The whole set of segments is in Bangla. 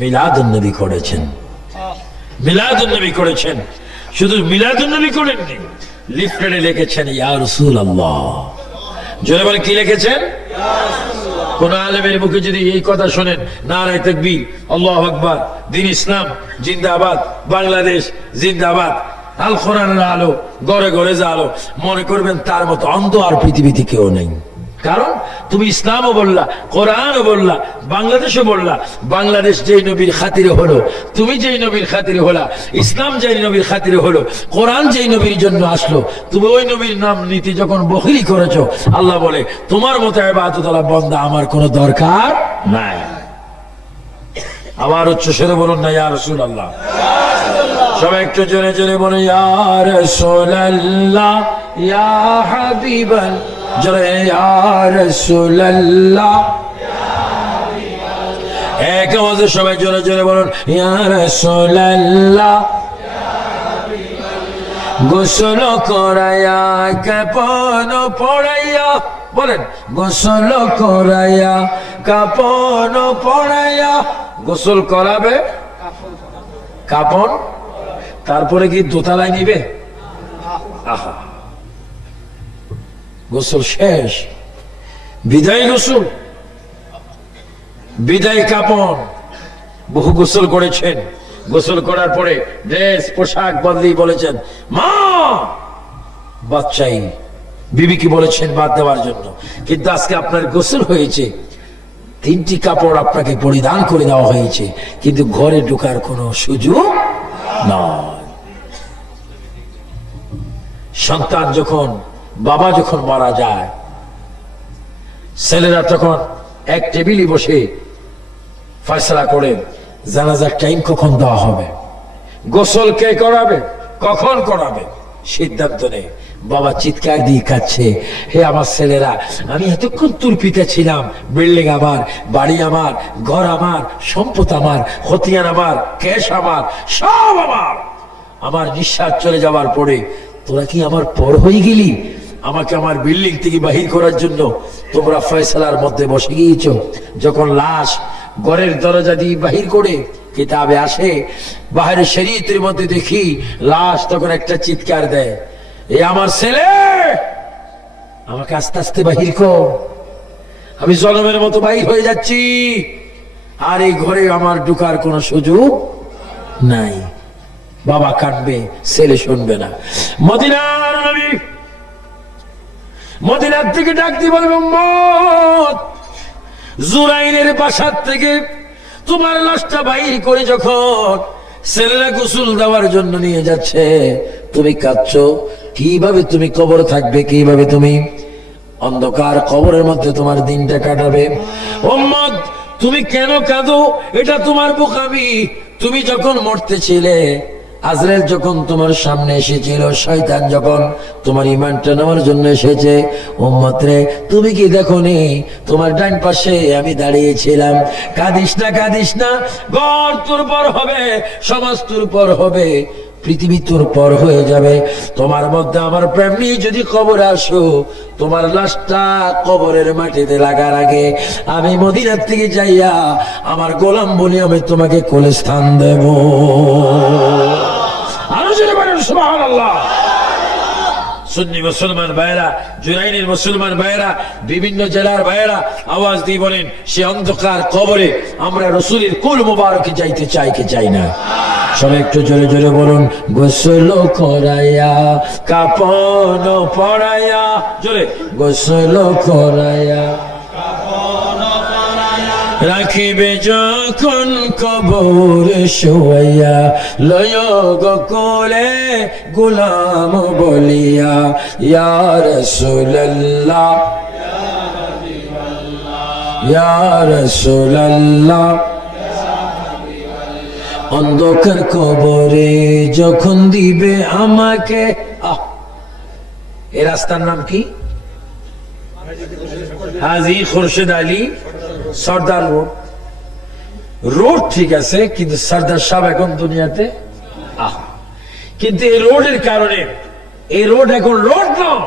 মিলাদুন্নবী করেছেন, মিলাদুন্নবী করেছেন। শুধু মিলাদুন্নবী করেননি, লিফলেটে লিখেছেন ইয়া রাসূলুল্লাহ। জোরে বলে কি লিখেছেন? কোন আলেমের মুখে যদি এই কথা শোনেন, নারায়ে তাকবীর, আল্লাহু আকবার, দ্বীন ইসলাম জিন্দাবাদ, বাংলাদেশ জিন্দাবাদ, আল কোরআনের আলো ঘরে ঘরে আলো, মনে করবেন তার মতো অন্ধ আর পৃথিবীতে কেউ নেই। কারণ তুমি ইসলামও বললা, কোরআনও বললা, বাংলাদেশও বললা। বাংলাদেশ যেই নবীর খাতিরে হলো, তুমি যেই নবীর খাতিরে হলা, ইসলাম যেই নবীর খাতিরে হলো, কোরআন যেই নবীর জন্য আসলো, তুমি ওই নবীর নাম নিতে যখন বখিলি করেছো, আল্লাহ বলে তোমার মতো ইবাদতওয়ালা বান্দা আমার কোনো দরকার নাই। আবার উচ্চ স্বরে বলুন না ইয়া রাসূলুল্লাহ। সবাই একটু জোরে জোরে বলে ইয়া রাসূলুল্লাহ, ইয়া হাবিবাল, জোরে ইয়া রাসূলুল্লাহ, এক আওয়াজে সবাই জোরে জোরে বলুন ইয়া রাসূলুল্লাহ। গোসল করাইয়া কাপন পড়াইয়া, বলেন গোসল করাইয়া কাপন পড়াইয়া। গোসল করাবে, কাপন, তারপরে কি দোতলায় নিবে? আহা, গোসল শেষ, বিদায় গোসল, বিদায় কাপন। বহু গোসল করেছেন, গোসল করার পরে ড্রেস পোশাক বদলি বলেছেন মা বাচ্চাই, বিবি কি বলেছেন বাদ দেওয়ার জন্য। কিন্তু আজকে আপনার গোসল হয়েছে, তিনটি কাপড় আপনাকে পরিধান করে দেওয়া হয়েছে, কিন্তু ঘরে ঢোকার কোনো সুযোগ নয়। সন্তান যখন, বাবা যখন মারা যায়, ছেলেরা তখন এক টেবিলে বসে ফয়সালা করে জানাজার টাইম কখন দেওয়া হবে, গোসল কে করাবে, কখন করাবে, সিদ্ধান্ত নেই। বাবা চিৎকার দিয়ে কাঁদছে, হে আমার ছেলেরা, আমি এতক্ষণ তোর পিতা ছিলাম, বিল্ডিং আমার, বাড়ি আমার, ঘর আমার, সম্পদ আমার, হতিয়ান আমার, ক্যাশ আমার, সব আমার। আমার নিঃশ্বাস চলে যাওয়ার পরে তোরা কি আমার পর হয়ে গেলি? আমাকে আমার বিল্ডিং থেকে বাহির করার জন্য তোমরা ফয়সালার মধ্যে বসে গিয়েছ। যখন লাশ ঘরের দরজা দিয়ে বাহির করে কিতাবে আসে, বাহিরে শরীয়তের মধ্যে দেখি লাশ, তখন একটা চিৎকার দেয়, এ আমার ছেলে, আমাকে আস্তে আস্তে বাহির কর, আমি জনমের মতো বাহির হয়ে যাচ্ছি, আর এই ঘরে আমার ঢুকার কোনো সুযোগ নাই। বাবা কাঁদবে, ছেলে শুনবে না। মদিনার নবী মদিনার থেকে ডাক দিয়ে বলবে, উম্মত, জুরাইনের বাসার থেকে তোমার লাশটা বাইর করে যখন ছেলেরা গোসল দেওয়ার জন্য নিয়ে যাচ্ছে, তুমি কাঁদছো। কিভাবে তুমি কবরে থাকবে, কিভাবে তুমি অন্ধকার কবরের মধ্যে তোমার দিনটা কাটাবে? উম্মত, তুমি কেন কাঁদো? এটা তোমার বোকামি। তুমি যখন মরতেছিলে, আজরাইল যখন তোমার সামনে এসেছিল, শয়তান যখন তোমার ঈমানটা নেওয়ার জন্য এসেছে, উম্মত রে, তুমি কি দেখোনি তোমার ডান পাশে আমি দাঁড়িয়েছিলাম? কাঁদিস না, কাঁদিস না, ঘর তোর পর হবে, সমাজ তোর পর হবে, পৃথিবী তোর পর হয়ে যাবে। তোমার মধ্যে আমার প্রেম নিয়ে যদি কবরে আসো, তোমার লাশটা কবরের মাটিতে লাগার আগে আমি মদিনার থেকে যাইয়া আমার গোলাম বলি আমি তোমাকে কোলে স্থান দেব। আরো জোরে বলেন সুবহানাল্লাহ। সুন্নি মুসলমান ভাইরা, জুরাইনের মুসলমান ভাইরা, বিভিন্ন জেলার ভাইরা আওয়াজ দিয়ে বলেন, সে অন্ধকার কবরে আমরা রাসূলের কোল মুবারকে যাইতে চাই কি চাই না? সবাই একটু জোরে জোরে বলুন, গোসল করাইয়া কাপন পরাইয়া, জোরে, গোসল করাইয়া রাখিবে যখন কবর শুয়াইয়া, লয় গো কোলে গোলাম বলিয়া, ইয়া রাসূলুল্লাহ, ইয়া রাসূলুল্লাহ। অন্ধকার কবরে যখন দিবে আমাকে, এই রাস্তার নাম কি? হাজী খুরশেদ আলী সর্দার রোড। রোড ঠিক আছে, কিন্তু সর্দার সাহেব এখন দুনিয়াতে। কিন্তু এই রোডের কারণে, এই রোড এখন রোড নয়,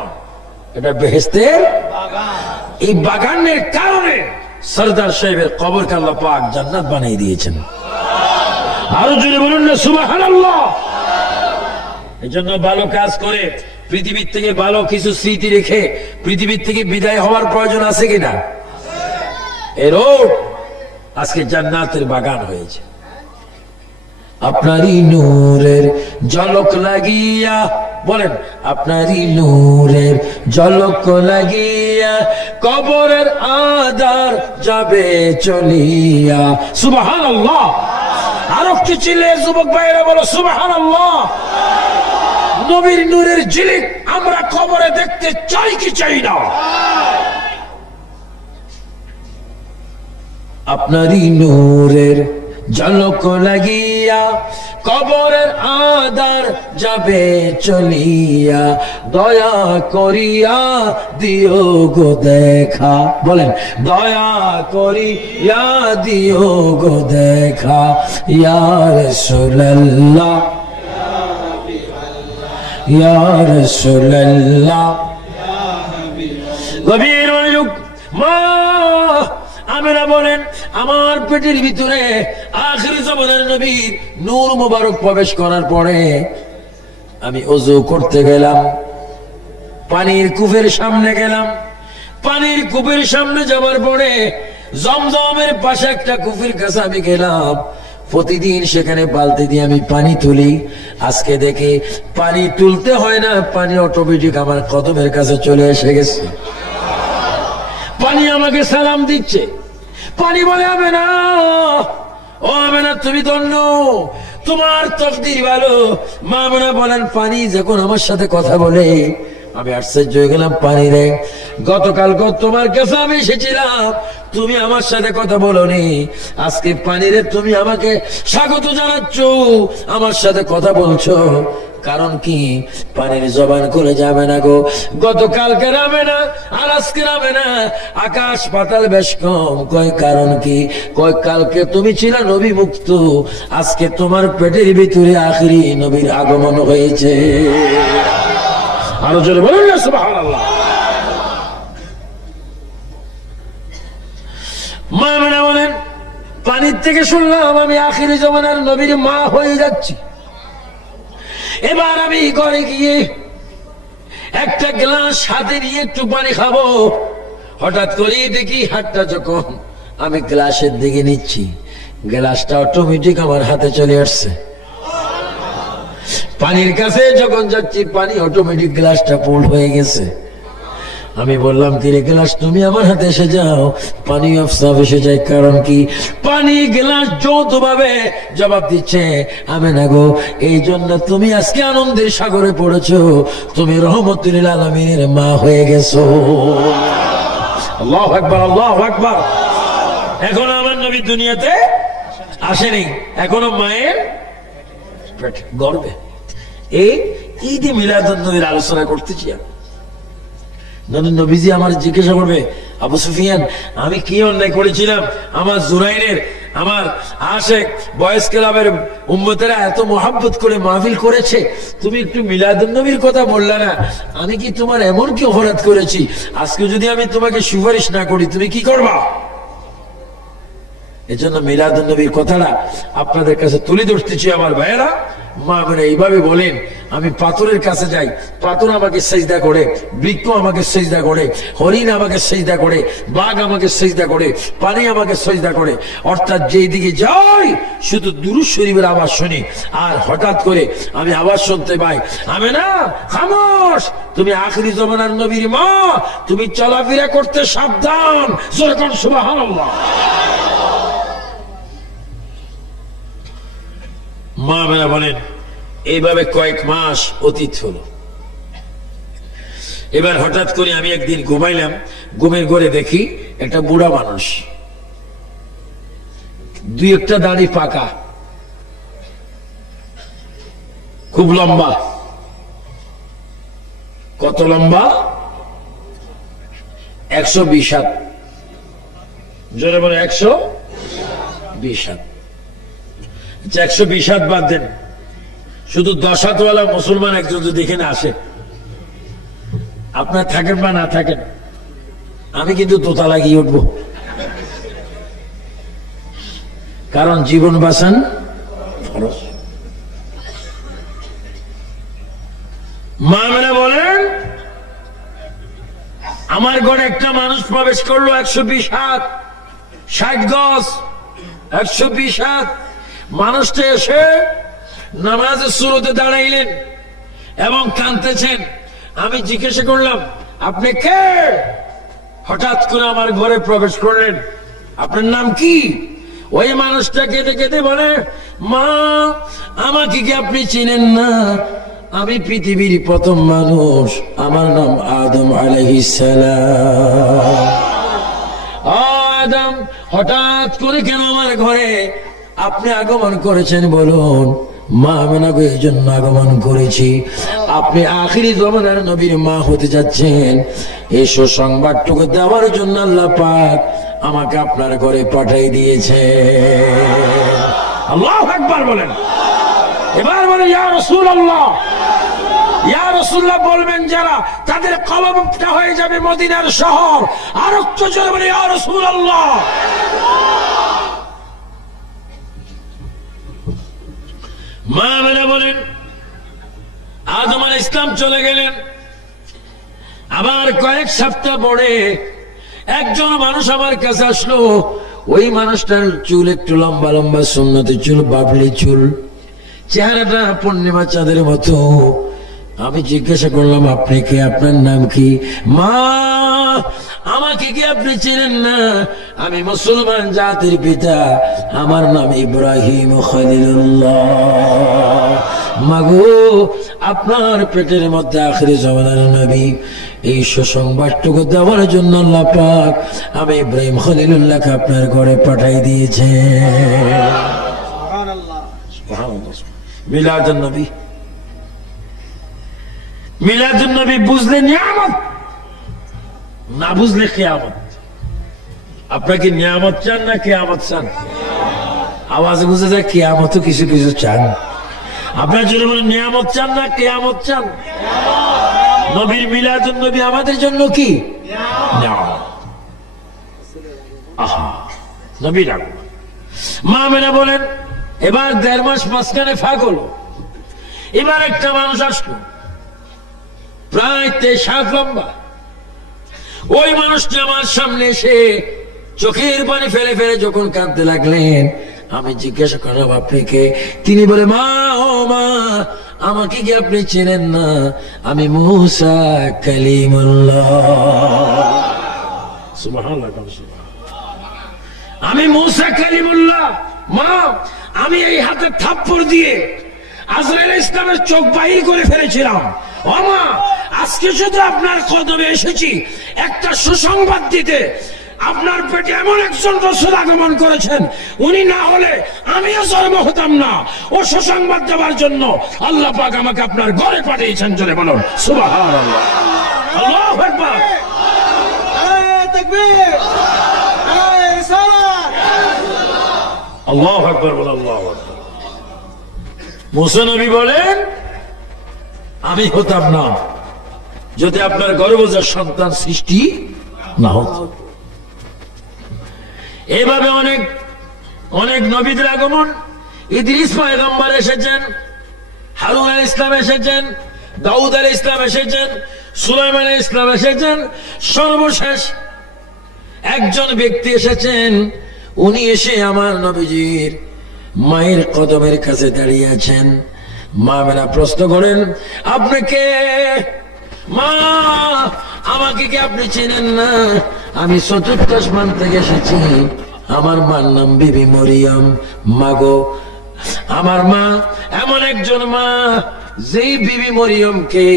এটা বেহেশতের বাগান। এই বাগানের কারণে সর্দার সাহেবের কবরকে আল্লাহ পাক জান্নাত বানিয়ে দিয়েছেন। আরো জোরে বলুন না সুবহানাল্লাহ। এই জন্য ভালো কাজ করে পৃথিবীর থেকে ভালো কিছু স্মৃতি রেখে পৃথিবীর থেকে বিদায় হওয়ার প্রয়োজন আছে কিনা? এরও আজকে জান্নাতের বাগান হয়েছে। আপনারই নূরের ঝলক লাগিয়া, বলেন, আপনারই নূরের ঝলক লাগিয়া কবরের আধার যাবে চলিয়া। সুবহানাল্লাহ। আর একটু চিল্লে যুবক ভাইরা বলো সুবহানাল্লাহ। নবীর নূরের ঝিলিক আমরা কবরে দেখতে চাই কি চাই না? আপনারই নূরের ঝলক লাগিয়া কবরের আধার যাবে চলিয়া দয়া করিয়া দিও গো দেখা। বলেন, দয়া করিয়া দিও গো দেখা। ইয়া রাসূলুল্লাহ, ইয়া রাসূলুল্লাহ। গভীর মনোযোগ। মা আমেনা বলেন, আমার পেটের ভিতরে আখির জামানার নবীর নূর মুবারক প্রবেশ করার পরে আমি ওযু করতে গেলাম, পানির কূপের সামনে গেলাম। পানির কূপের সামনে যাওয়ার পরে জমজমের পাশে একটা কূপের কাছে আমি গেলাম। প্রতিদিন সেখানে বালতি দিয়ে আমি পানি তুলি। আজকে দেখে পানি তুলতে হয় না, পানি অটোমেটিক আমার কদমের কাছে চলে এসে গেছে। পানি আমাকে সালাম দিচ্ছে। পানি বলে, আমেনা, ও আমেনা, তুমি ধন্য, তোমার তকদির ভালো। মা আমেনা বলেন, পানি যখন আমার সাথে কথা বলে আমি আশ্চর্য হয়ে গেলাম। পানি রে, গতকাল তোমার কাছে আমি এসেছিলাম, তুমি আমার সাথে কথা বলোনি। আজকে পানি রে, তুমি আমাকে স্বাগত জানাচ্ছ, আমার সাথে কথা বলছো। কারণ কি? পানির জবান করে যাবে না গো। গতকালকে নামে না আর আজকে নামে না, আকাশ পাতাল বেশ কম। কয় কারণ কি? কয় কালকে তুমি ছিলা নবী মুক্ত, আজকে তোমার পেটের ভিতরে আখিরি নবীর আগমন হয়েছে। আরো জোরে বলুন না সুবহানাল্লাহ। মা মানে বলেন, পানির থেকে শুনলাম আমি আখিরি জামানার নবীর মা হয়ে যাচ্ছি। এবার আমি ঘরে গিয়ে একটা গ্লাস হাতে নিয়ে একটু পানি খাবো। হঠাৎ করে দেখি হাতটা যখন আমি গ্লাসের দিকে নিচ্ছি, গ্লাসটা অটোমেটিক আমার হাতে চলে আসছে। পানির কাছে যখন যাচ্ছি, পানি অটোমেটিক গ্লাসটা ফুল হয়ে গেছে। আমি বললাম, কিরে গ্লাস, তুমি আমার হাতে এসে যাও। পানি অফসাফ এসে যায়। কারণ কি? পানি গ্লাস যৌথভাবে জবাব দিচ্ছে, আমি না গো, এই জন্য তুমি আজকে আনন্দের সাগরে পড়েছো, তুমি রহমতুল আলামিনের মা হয়ে গেছো। আল্লাহু আকবার, আল্লাহু আকবার। এখনো আমার নবী দুনিয়াতে আসেনি, এখনো মায়ের পেট গর্বে। এই ঈদে মিলাদুন নবীর আলোচনা করতেছি। নবীজি আমার জিজ্ঞাসা করবে, আবু সুফিয়ান, আমি কি অন্যায় করেছিলাম? আমার জুরাইনের, আমার আশেক বয়েস ক্লাবের উম্মতেরা এত মোহাব্বত করে মাহফিল করেছে, তুমি একটু মিলাদুন নবীর কথা বললা না। আমি কি তোমার এমন কি অপরাধ করেছি? আজকে যদি আমি তোমাকে সুপারিশ না করি, তুমি কি করবা? এজন্য মিলাদুন নবীর কথাটা আপনাদের কাছে তুলে ধরতেছি আমার ভাইয়েরা। মা মানে এইভাবে বলেন, আমি পাথরের কাছে যাই, পাথর আমাকে সেজদা করে, বৃক্ষ আমাকে সেজদা করে, হরিণ আমাকে সেজদা করে, বাঘ আমাকে সেজদা করে, পানি আমাকে সেজদা করে। অর্থাৎ যেই দিকে যাই শুধু দুরূদ শরীফের আওয়াজ শুনি। আর হঠাৎ করে আমি আওয়াজ শুনতে পাই, আমেনা খামোশ, তুমি আখিরি জামানার নবীর মা, তুমি চলাফেরা করতে সাবধান। যেরকম সুবহানাল্লাহ। মা মেরা বলেন, এইভাবে কয়েক মাস অতীত হলো। এবার হঠাৎ করে আমি একদিন ঘুমাইলাম, ঘুমের ঘরে দেখি একটা বুড়া মানুষ, দুই একটা দাড়ি পাকা, খুব লম্বা। কত লম্বা? 120 হাত। জোরে বলে 120 হাত। 120 হাত বাদ দেন, শুধু 10 হাতওয়ালা মুসলমান একজন যদি এখানে আসে, আপনার থাকেন বা না থাকেন, আমি কিন্তু তোতা লাগিয়ে উঠবো। কারণ জীবন বাঁচান খরচ। মা মেনে বলেন, আমার ঘরে একটা মানুষ প্রবেশ করলো 120 হাত 60 গজ, 120 হাত। মানুষটা এসে নামাজের শুরুতে দাঁড়াইলেন এবং কাঁদতেছেন। আমি জিজ্ঞাসা করলাম, আপনি কে? হঠাৎ করে আমার ঘরে প্রবেশ করলেন, আপনার নাম কি? ওই মানুষটা কেঁদে কেঁদে বলে, মা আমাকে কি আপনি চিনেন না? আমি পৃথিবীর প্রথম মানুষ, আমার নাম আদম আলাইহিস সালাম। আদম, হঠাৎ করে কেন আমার ঘরে আপনি আগমন করেছেন বলুন? মা আমেনাকে এই জন্য আগমন করেছি, আপনি আখিরি জমানার নবীর মা হতে যাচ্ছেন, এই সুসংবাদটুকু দেওয়ার জন্য আল্লাহ পাক আমাকে আপনার ঘরে পাঠিয়ে দিয়েছে। আল্লাহু আকবার বলেন। এবার বলেন ইয়া রাসূলুল্লাহ, ইয়া রাসূলুল্লাহ বলবেন যারা, তাদের কলবটা হয়ে যাবে মদিনার শহর। আর একটু জোরে বলে ইয়া রাসূলুল্লাহ। মা মেনা বলেন, আদম আলাইহিস সালাম চলে গেলেন। আবার কয়েক সপ্তাহ পরে একজন মানুষ আমার কাছে আসলো। ওই মানুষটার চুল একটু লম্বা লম্বা, সুন্নতি চুল, বাবলি চুল, চেহারাটা পূর্ণিমা চাঁদের মতো। আমি জিজ্ঞাসা করলাম, আপনি কে? আপনার নাম কি? মা আমাকে কি আপনি চেনেন না? আমি মুসলমান জাতির পিতা, আমার নাম ইব্রাহিম খলিলুল্লাহ। মাগো, আপনার পেটের মধ্যে আখিরি জামানার নবী, এই সুসংবাদটুকু দেওয়ার জন্য আল্লাহ পাক আমি ইব্রাহিম খলিলুল্লাহকে আপনার ঘরে পাঠাই দিয়েছে। মিলাদুন নবী, মিলাদুন নবী বুঝলে নিয়ামত, না বুঝলে কিয়ামত। আপনাকে নিয়ামত চান না কিয়ামত চান? আওয়াজ বুঝে যায় কিয়ামতও কিছু কিছু চান। আপনার জন্য বলেন, নিয়ামত চান না কিয়ামত চান? নবীর মিলাদুন নবী আমাদের জন্য কি? আহা, নবীর আগমন। মা মেনা বলেন, এবার 1.5 মাস মাঝখানে ফাঁক হলো। এবার একটা মানুষ আসলো, প্রায় 23 হাত লম্বা। ওই মানুষটি আমার সামনে এসে চোখের পানি ফেলে ফেলে যখন কাঁদতে লাগলেন, আমি জিজ্ঞাসা করলাম, আপনি কে? তিনি বলে, মা ও মা, আমাকে কি আপনি চেনেন না? আমি মুসা কালিমুল্লাহ। সুবহানাল্লাহ, আমি মুসা কালিমুল্লাহ। মা, আমি এই হাতে থাপ্পড় দিয়ে আজরাইল ইসলামের চোখ বাহির করে ফেলেছিলাম। ও মা, আজকে শুধু আপনার কদমে এসেছি একটা সুসংবাদ দিতে। আপনার পেটে এমন একজন রাসূল আগমন করেছেন, উনি না হলে আমিও জন্ম হতাম না। ও সুসংবাদ দেওয়ার জন্য আল্লাহ পাক আমাকে আপনার ঘরে পাঠিয়েছেন। জোরে বলুন সুবহানাল্লাহ, আল্লাহু আকবার, তাকবীর, আল্লাহু আকবার, আল্লাহু আকবার। মুসা নবী বলেন, আমি হতাম না যদি আপনার গর্ভজাত সন্তান সৃষ্টি না হতো। এভাবে অনেক অনেক নবীদের আগমন। ইদ্রিস পয়গম্বর এসেছেন, হারুন আলাইহিস সালাম এসেছেন, দাউদ আলাইহিস সালাম এসেছেন, সুলাইমান আলাইহিস সালাম এসেছেন। সর্বশেষ একজন ব্যক্তি এসেছেন, উনি এসে আমার নবীজির মায়ের কদমের কাছে দাঁড়িয়ে আছেন। মা মেনা প্রশ্ন করেন, আপনি কে? মা, আমাকে কি আপনি চেনেন না? আমি চতুর্থ আসমান থেকে এসেছি, আমার মার নাম বিবি মরিয়ম। মাগো, আমার মা এমন একজন মা, যেই বিবি মরিয়মকে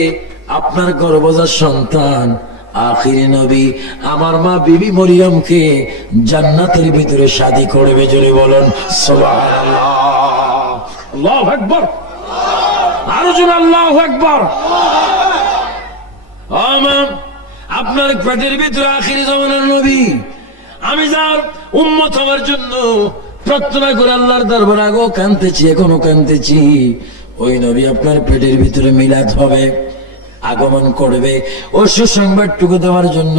আপনার গর্ভজাত সন্তান আখিরি নবী আমার মা বিবি মরিয়মকে জান্নাতের ভিতরে শাদী করবে। জোরে বলুন সুবহানাল্লাহ, আল্লাহু আকবার, আরো জোরে আল্লাহু আকবার। আপনার পেটের ভিতরে আখিরি জামানার নবী, আমি যার উম্মত হওয়ার জন্য প্রার্থনা করে আল্লাহর দরবারে আগেও কাঁদতেছি, এখনো কাঁদতেছি। ওই নবী আপনার পেটের ভিতরে মিলাদ হবে, আগমন করবে। ও সুসংবাদটুকু দেওয়ার জন্য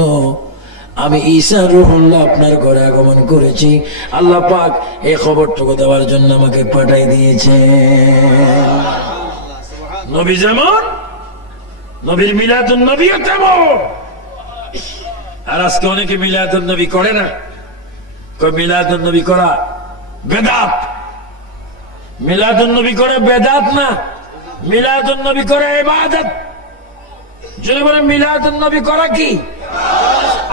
আমি ঈসা রূহুল্লাহ আপনার ঘরে আগমন করেছি। আল্লাহ পাক এই খবরটুকু দেওয়ার জন্য আমাকে পাঠাই দিয়েছে। নবী যেমন, নবীর মিলাদুন নবীও তেমন। আর আজকে অনেকে মিলাদুন নবী করে না। মিলাদুন নবী করা বেদাত। মিলাদুন নবী করে বেদাত না, মিলাদুন নবী করে ইবাদত। যদি বলেন মিলাদুন নবী করা কি,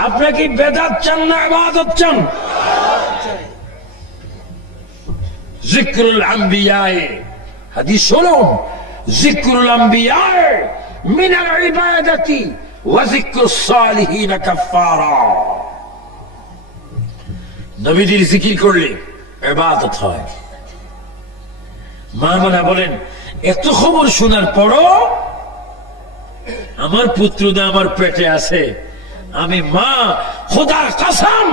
আপনি কি বেদাত চান না ইবাদত চান? যিকরুল আম্বিয়ায়ে, হাদিস শুনুন, যিকরুল আম্বিয়ায়ে মিনাল ইবাদাতি ওয়া যিকরুস সালিহিন কাফারা। নবীদের জিকির করলে ইবাদত হয়। মা মানা বলেন, এত খবর শোনার পরও আমার পুত্রদা আমার পেটে আছে, আমি মা খোদার কসম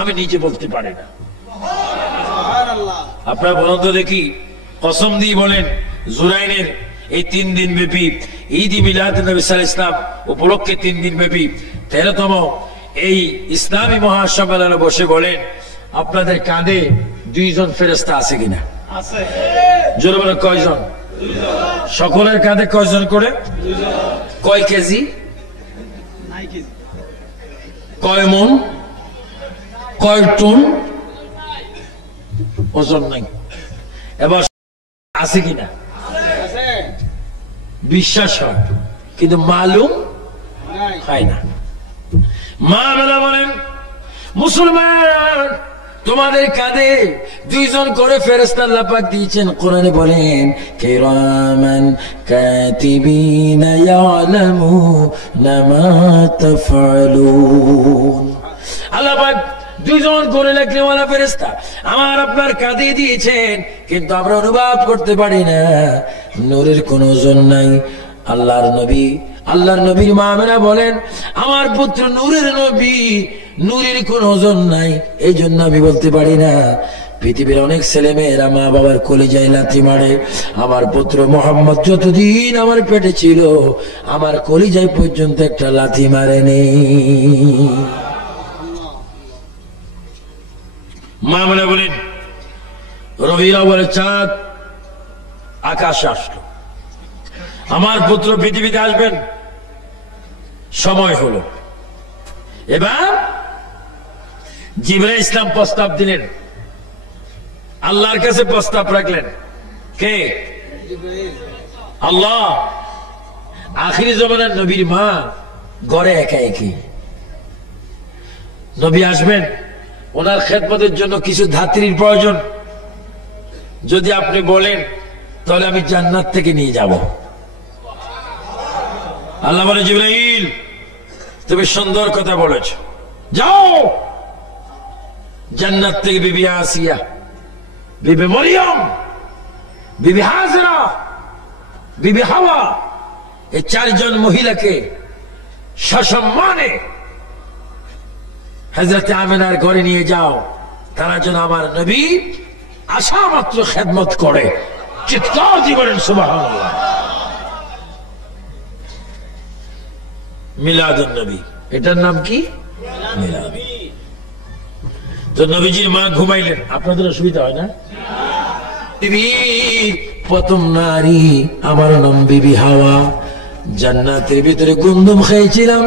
আমি নিজে বলতে পারি না। আপনারা বলুন তো দেখি, কসম দিয়ে বলেন, জুরাইনের এই 3 দিন ব্যাপী ঈদ মিলাদ নবী সাল্লাল্লাহু আলাইহি ওয়াসাল্লাম উপলক্ষে 3 দিন ব্যাপী 13তম এই ইসলামী মহাসম্মেলনে বসে বলেন, আপনাদের কাঁধে 2 জন ফেরেশতা আছে কিনা? আছে। জোরে বলেন কয়জন? 2 জন। সকলের কাঁধে কয়জন করে? 2 জন। কয় কেজি? 9 কেজি। কয় মন? কয় টন? ওজন নাই। এবার আছে কিনা? আছে। বিশ্বাস হয় কিন্তু মালুম হয় না। মা বাবা বলেন, মুসলমান তোমাদের কাঁধে 2 জন করে ফেরেশতা আল্লাহ পাক দিয়েছেন। কোরআনে বলেন, কিরামান কাতিবিনা ইয়ালামুনা মা তাফআলুন। আল্লাহ পাক 2 জন করে লেখনেওয়ালা ফেরেশতা আমার আপনার কাঁধে দিয়েছেন, কিন্তু আমরা অনুভব করতে পারি না। নূরের কোনো ওজন নাই। আল্লাহর নবীর মা আমেনা বলেন, আমার পুত্র নূরের নবী, নূরের কোন ওজন নাই, এই জন্য আমি বলতে পারি না। পৃথিবীর অনেক ছেলে মেয়েরা মা বাবার কলিজায় লাথি মারে, আমার পুত্র মোহাম্মদ যতদিন আমার পেটে ছিল আমার কলিজায় পর্যন্ত একটা লাথি মারেনি। মা আমেনা বলেন, রবিউল আউয়ালের চাঁদ আকাশে আসলো, আমার পুত্র পৃথিবীতে আসবেন, সময় হলো। এবার জিবরাইল ইসলাম প্রস্তাব দিলেন, আল্লাহর কাছে প্রস্তাব রাখলেন। কে? আল্লাহ। আখিরি জমানার নবীর মা ঘরে একা একই। নবী আসবেন, ওনার খেদমতের জন্য কিছু ধাত্রীর প্রয়োজন। যদি আপনি বলেন তাহলে আমি জান্নাত থেকে নিয়ে যাব। আল্লাহ বলে, জিবরাইল তুমি সুন্দর কথা বলেছ, যাও জান্নাত থেকে বিবি আসিয়া, বিবি মরিয়ম, বিবি হাজরা, বিবি হাওয়া, এই 4 জন মহিলাকে সসম্মানে হযরত আমিনার ঘরে নিয়ে যাও। তারা যেন আমার নবী আসা মাত্র খেদমত করে। চিৎকার দিয়ে বলেন সুবহানাল্লাহ। মিলাদুন নবী, এটার নাম কি? মিলাদ। তো নবীজির মা ঘুমাইলেন, আপনাদের অসুবিধা হয় না? প্রথম নারী আমার নাম বিবি হাওয়া। জান্নাতের ভিতরে গুন্দুম খাইছিলাম,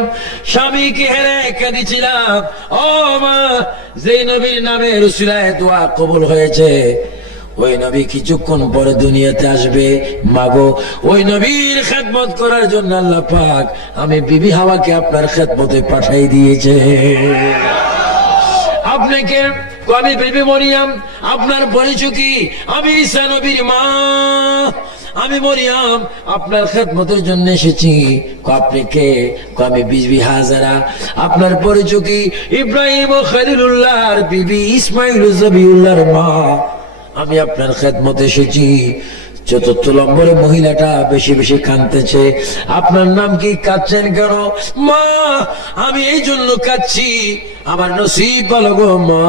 স্বামীকে হেরে কাঁদিছিলাম। ও মা, যে নবীর নামে রসুলায় দোয়া কবুল হয়েছে, ওই নবী কিছুক্ষণ পরে দুনিয়াতে আসবে। মাগো, ওই নবীর খেদমত করার জন্য আল্লাহ পাক আমি বিবি হাওয়াকে আপনার খেদমতে পাঠাই দিয়েছে। আপনাকে আমি বিবি মরিয়ম, আপনার পরিচয় কি? আমি ঈসা নবীর মা, আমি মরিয়ম আপনার খেদমতের জন্য এসেছি। আপনি কে? আমি বিবি হাজারা। আপনার পরিচয় কি? ইব্রাহিম ও খলিলুল্লাহর বিবি, ইসমাইল ও জবিউল্লাহর মা। আমি আপনার খেদমতে এসেছি। 4th নম্বরে মহিলাটা বেশি বেশি কাঁদতেছে। আপনার নাম কি? কাঁদছেন কেন? মা, আমি এই জন্য কাঁদছি, আমার নসিব ভালো গো মা।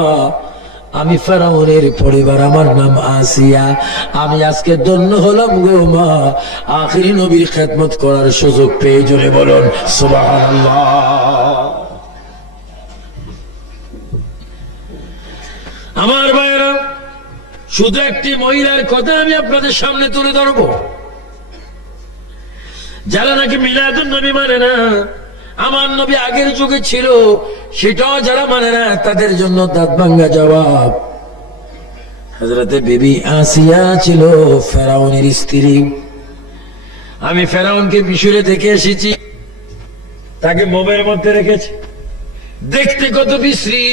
আমি ফেরাউনের পরিবার, আমার নাম আসিয়া, আমি আজকে ধন্য হলাম গো মা, আখিরি নবীর খেদমত করার সুযোগ পেয়ে। জোরে বলুন সুবহানাল্লাহ। আমার ভাইয়েরা, শুধু একটি মহিলার কথা আমি আপনাদের সামনে তুলে ধরবো। যারা নাকি মিলাদুন নবী মানে না, আমার নবী আগের যুগে ছিল, সেটাও যারা মানে না, তাদের জন্য দাঁত ভাঙ্গা জবাব। হযরতে বিবি আসিয়া ছিল ফেরাউনের স্ত্রী। আমি ফেরাউনকে মিশরে দেখে এসেছি, তাকে মোমের মধ্যে রেখেছি, দেখতে কত বিশ্রী।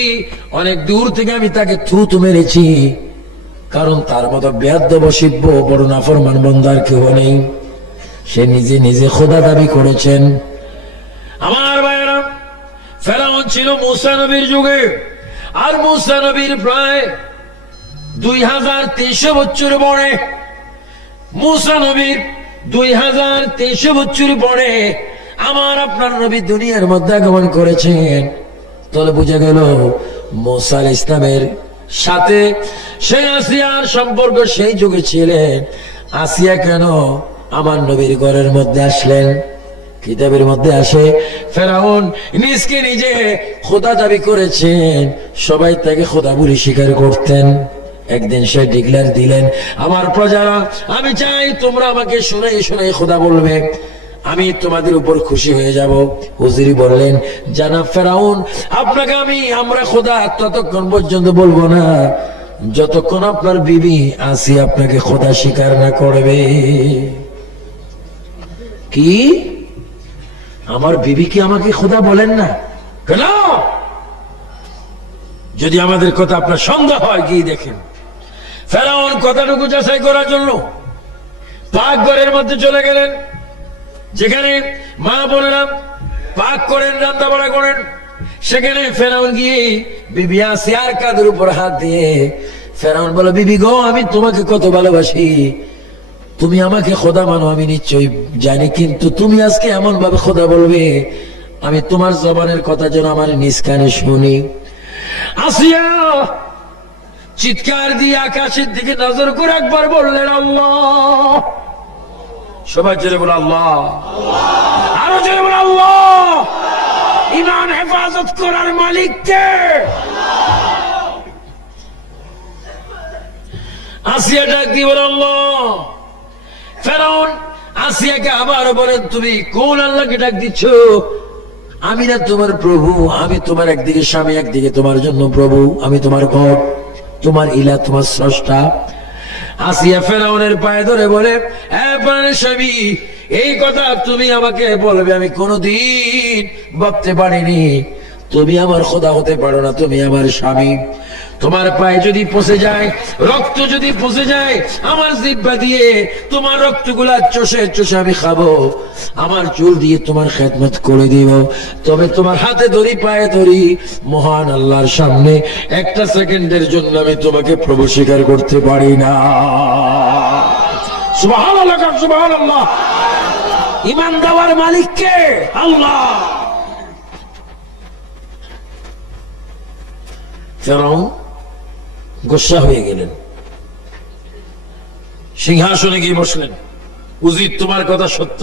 অনেক দূর থেকে আমি তাকে থুতু মেরেছি, কারণ তার মতো বেয়াদব অসভ্য বড় নাফরমান বান্দার কেউ নেই। সে নিজে নিজে খোদা দাবি করেছেন। আমার ভাইয়েরা, ফেরাউন ছিল মূসা নবীর যুগে, আর মূসা নবীর প্রায় 2300 বছর পরে, মূসা নবীর 2300 বছর পরে আমার আপনার নবী দুনিয়ার মধ্যে আগমন করেছেন। তাহলে বুঝা গেল মূসা আলাইহিস সালামের সাথে সেই আসিয়ার সম্পর্ক সেই যুগে ছিলেন। আসিয়া কেন আমার নবীর ঘরের মধ্যে আসলেন? কিতাবের মধ্যে আসে ফেরাউন নিজকে নিজে খোদা দাবি করেছেন, সবাই তাকে খোদা বলে স্বীকার করতেন। একদিন সে ডিক্লেয়ার দিলেন, আমার প্রজারা, আমি চাই তোমরা আমাকে শুনে শুনে খোদা বলবে, আমি তোমাদের উপর খুশি হয়ে যাব। হুজুরি বললেন, জানাব ফেরাউন, আপনাকে আমরা খোদা ততক্ষণ পর্যন্ত বলবো না যতক্ষণ আপনার বিবি আসি আপনাকে খোদা স্বীকার না করবে। কি? আমার বিবি কি আমাকে খোদা বলেন না কেন? যদি আমাদের কথা আপনার সন্দেহ হয়, গিয়ে দেখেন। ফেরাউন কথাটুকু যাচাই করার জন্য পাক ঘরের মধ্যে চলে গেলেন, যেখানে মা বোনেরা পাক করেন, রান্না বাড়া করেন। সেখানে ফেরাউন গিয়ে বিবি আসিয়ার কাঁধের উপর হাত দিয়ে ফেরাউন বলে, বিবি গো, আমি তোমাকে কত ভালোবাসি, তুমি আমাকে খোদা মানো আমি নিশ্চয়ই জানি, কিন্তু তুমি আজকে এমন ভাবে খোদা বলবে, আমি তোমার জবানের কথা যেন আমার নিজ কানে শুনি। আসিয়া চিৎকার দিয়ে আকাশের দিকে নজর করে একবার বললেন, আল্লাহ। সবাই জোরে বলে আল্লাহ, আরো জোরে বলে আল্লাহ। ইমান হেফাজত করার মালিক কে? আসিয়া ডাক দিয়ে বলে আল্লাহ। ফেরাউন আসিয়াকে আবার বলেন, তুমি কোন আল্লাহকে ডাক দিচ্ছ? আমি না তোমার প্রভু, আমি তোমার একদিকে স্বামী, একদিকে তোমার জন্য প্রভু, আমি তোমার গড, তোমার ইলা, তোমার স্রষ্টা। আসিয়া ফেরাউনের পায়ে ধরে বলে, প্রাণের স্বামী, এই কথা তুমি আমাকে বলবে আমি কোনদিন ভাবতে পারিনি। তুমি আমার খোদা হতে পারো না, তুমি আমার স্বামী। তোমার পায়ে যদি পচে যায়, রক্ত যদি পচে যায়, আমার জিহ্বা দিয়ে তোমার রক্তগুলা চষে চষে আমি খাবো, আমার চুল দিয়ে তোমার খেদমত করে দিব। তবে তোমার হাতে ধরি, পায়ে ধরি, মহান আল্লাহর সামনে একটা সেকেন্ডের জন্য আমি তোমাকে প্রভু স্বীকার করতে পারি না। সুবহানাল্লাহ, সুবহানাল্লাহ। ঈমান দেওয়ার মালিক কে? আল্লাহ। ফেরাউন গোসা হয়ে গেলেন, সিংহাসনে গিয়ে বসলেন। উজির, তোমার কথা সত্য,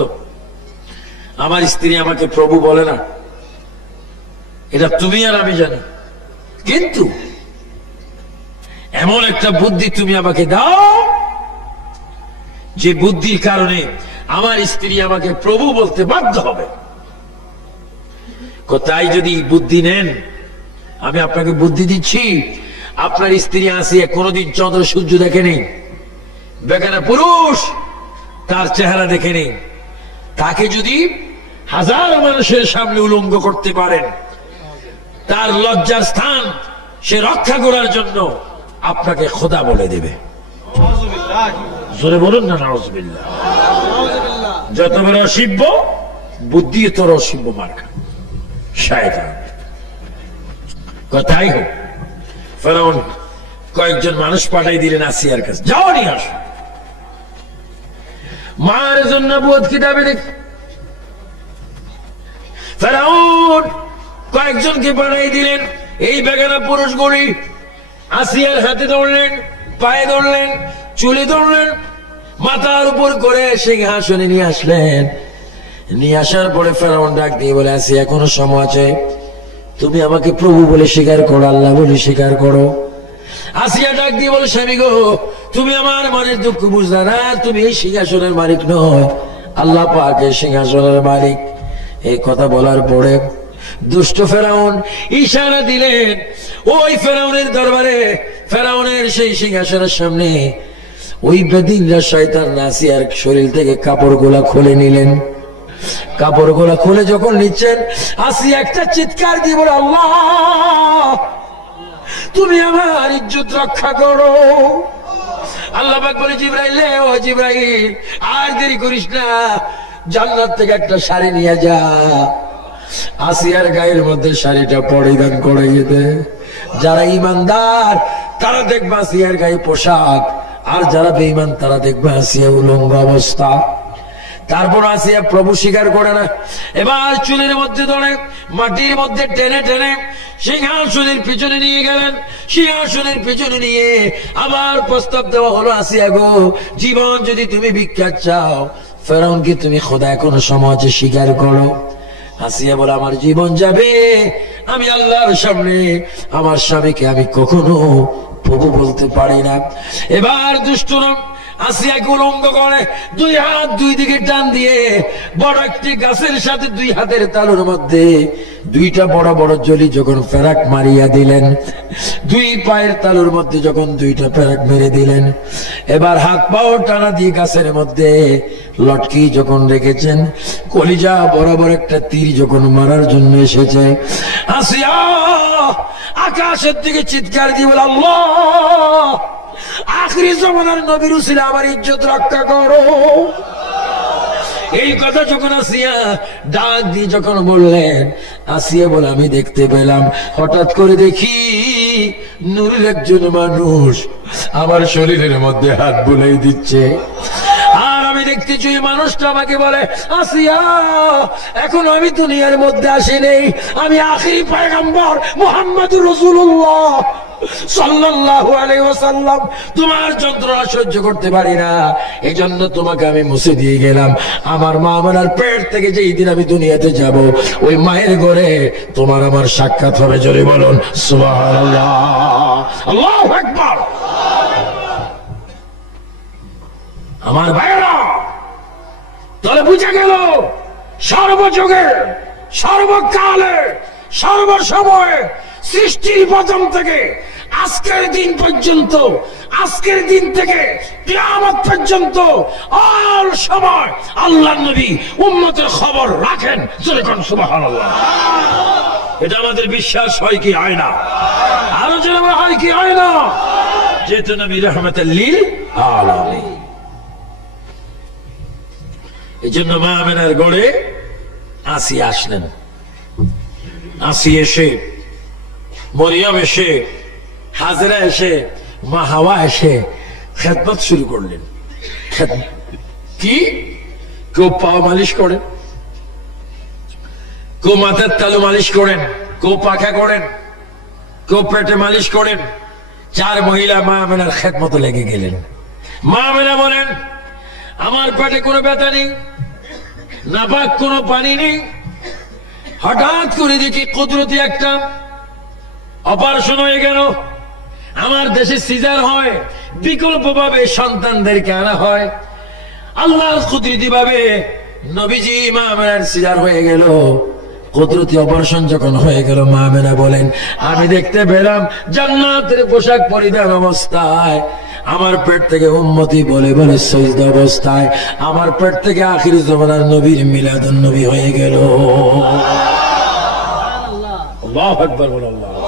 আমার স্ত্রী আমাকে প্রভু বলে না, এটা তুমি আর আমি জানি, কিন্তু এমন একটা বুদ্ধি তুমি আমাকে দাও যে বুদ্ধির কারণে আমার স্ত্রী আমাকে প্রভু বলতে বাধ্য হবে। তাই যদি বুদ্ধি নেন, আমি আপনাকে বুদ্ধি দিচ্ছি, আপনার স্ত্রী আসিয়া কোনদিন চন্দ্র সূর্য দেখেনি, বেগানা পুরুষ তার চেহারা দেখেনি। তাকে যদি হাজার মানুষের সামনে উলঙ্গ করতে পারেন, তার লজ্জার স্থান সে রক্ষা করার জন্য আপনাকে খোদা বলে দেবে। জোরে বলুন না, নাউজুবিল্লাহ। যত বড় অসিব্য বুদ্ধি, তোর অসিব্য মার্কা শয়তান। কথাই হোক, ফেরাউন কয়েকজন মানুষ পাঠাই দিলেন আসিয়ার কাছে, যাও নিয়ে আসো। মার জন্য বোধ কিতাবে দেখ, ফেরাউন কয়েকজনকে পাঠাই দিলেন। এই বেগানা পুরুষগুলি আসিয়ার হাতে ধরলেন, পায়ে ধরলেন, চুলে ধরলেন, মাথার উপর করে সিংহাসনে নিয়ে আসলেন। নিয়ে আসার পরে ফেরাউন ডাক দিয়ে বলে, আসিয়া এখনো সময় আছে, তুমি আমাকে প্রভু বলে স্বীকার করো, আল্লাহ বলে স্বীকার করো। আসিয়া ডাক দিয়ে বলে, স্বামী গো, তুমি আমার মনের দুঃখ বুঝলা না, তুমি এই সিংহাসনের মালিক নয়, আল্লাহ পাক এই সিংহাসনের মালিক। এই কথা বলার পরে দুষ্ট ফেরাউন ইশারা দিলেন, ওই ফেরাউনের দরবারে, ফেরাউনের সেই সিংহাসনের সামনে ওই বেদিনরা শয়তান আসিয়ার শরীর থেকে কাপড়গুলা খুলে নিলেন। কাপড়গুলা খুলে যখন নিচ্ছেন, আসিয়া একটা চিৎকার দিয়ে বলে, আল্লাহ তুমি আমার ইজ্জত রক্ষা করো। আল্লাহ পাক বলে, জিবরাইল, ও জিবরাইল, আর দেরি করিস না, জান্নাত থেকে একটা শাড়ি নিয়ে যা, আসিয়ার গায়ের মধ্যে শাড়িটা পরিধান করাইয়ে দে। যারা ইমানদার তারা দেখবে আসিয়ার গায়ে পোশাক, আর যারা বেঈমান তারা দেখবে আসিয়া উলঙ্গ অবস্থা। তারপর আসিয়া প্রভু স্বীকার করে না, এবার চুলের মধ্যে ধরে মাটির মধ্যে টেনে টেনে সিংহাসনের পিছনে নিয়ে গেলেন। সিংহাসনের পিছনে নিয়ে আবার প্রস্তাব দেওয়া হলো, আসিয়া গো, জীবন যদি তুমি ভিক্ষা চাও, ফেরাউনকে তুমি খোদা কোনো সমাজে স্বীকার করো। আসিয়া বলে, আমার জীবন যাবে, আমি আল্লাহর সামনে আমার স্বামীকে আমি কখনো প্রভু বলতে পারি না। এবার দুষ্টরা আসিয়াকে উলঙ্গ করে দুই হাত দুই দিকে টান দিয়ে বড় একটি গাছের সাথে দুই হাতের তালুর মধ্যে দুইটা বড় বড় জলি যখন ফেরাক মারিয়া দিলেন, দুই পায়ের তালুর মধ্যে যখন দুইটা ফেরাক মেরে দিলেন, এবার হাত পাও টানা দিয়ে গাছের মধ্যে লটকি যখন রেখেছেন, কলিজা বরাবর একটা তীর যখন মারার জন্য এসেছে, আসিয়া আকাশের দিকে চিৎকার দিয়ে বলে, আল্লাহ আখিরি জামানার নবীর উসিলা আমার ইজ্জত রক্ষা করো। এই কথা যখন আসিয়া ডাক দিয়ে যখন বললেন, আসিয়া বলে, আমি দেখতে পেলাম, হঠাৎ করে দেখি নূরের একজন মানুষ আমার শরীরের মধ্যে হাত বুলাই দিচ্ছে, আর আমি দেখতেছি এই মানুষটা আমাকে বলে, আসিয়া এখন আমি দুনিয়ার মধ্যে আসি নেই, আমি আখিরি পয়গম্বর মুহাম্মদুর রাসূলুল্লাহ সাল্লাল্লাহু আলাইহি ওয়াসাল্লাম, তোমার যন্ত্রণা সহ্য করতে পারি না, এজন্য তোমাকে আমি মুছে দিয়ে গেলাম। আমার মা আমার পেট থেকে যেই দিন আমি দুনিয়াতে যাব, ওই মায়ের ঘরে তোমার আমার সাক্ষাৎ হবে। জোরে বলুন সুবহানাল্লাহ, আল্লাহু আকবার। আমার ভাইরা, তাহলে বুঝা গেল সর্বযুগে, সর্বকালে, সর্বসময়ে, সৃষ্টির প্রথম থেকে আজকের দিন পর্যন্ত, আজকের দিন থেকে কিয়ামত পর্যন্ত অল সময় আল্লাহর নবী উম্মতের খবর রাখেন। জোরে কোন সুবহানাল্লাহ। এটা আমাদের বিশ্বাস হয় কি হয় না? আরো জোরে হয় কি হয় না? যেহেতু নবী রাহমাতাল লিল আলামিন। এই জন্য মা আমেনার গড়ে আসিয়া আসলেন। আসিয়া এসে, মরিয়ম এসে, হাজরা এসে, মা হাওয়া এসে খেদমত শুরু করলেন। কি? কেউ পা মালিশ করেন, কেউ মাথার তালু মালিশ করেন, কেউ পাখা করেন, কেউ পেটে মালিশ করেন। চার মহিলা মা আমেনার খেদমতে লেগে গেলেন। মা আমেনা বলেন, আমার পেটে কোনো ব্যথা নেই, নাপাক কোনো পানি নেই, হঠাৎ করে দেখি কুদরতি একটা অপারেশন হয়ে গেল। আমার দেশে সিজার হয়, বিকল্প ভাবে সন্তানদেরকে আনা হয়। আল্লাহর কুদরতি ভাবে নবীজি মা আমেনার সিজার হয়ে গেল। কুদরতি অপারেশন যখন হয়ে গেল, মা আমেনা বলেন, আমি দেখতে পেলাম জান্নাতের পোশাক পরিধান অবস্থায় আমার পেট থেকে উম্মতি বলে বলে সজদা অবস্থায় আমার পেট থেকে আখির জামানার নবীর মিলাদুন নবী হয়ে গেল। আল্লাহু আকবার, আল্লাহু আকবার।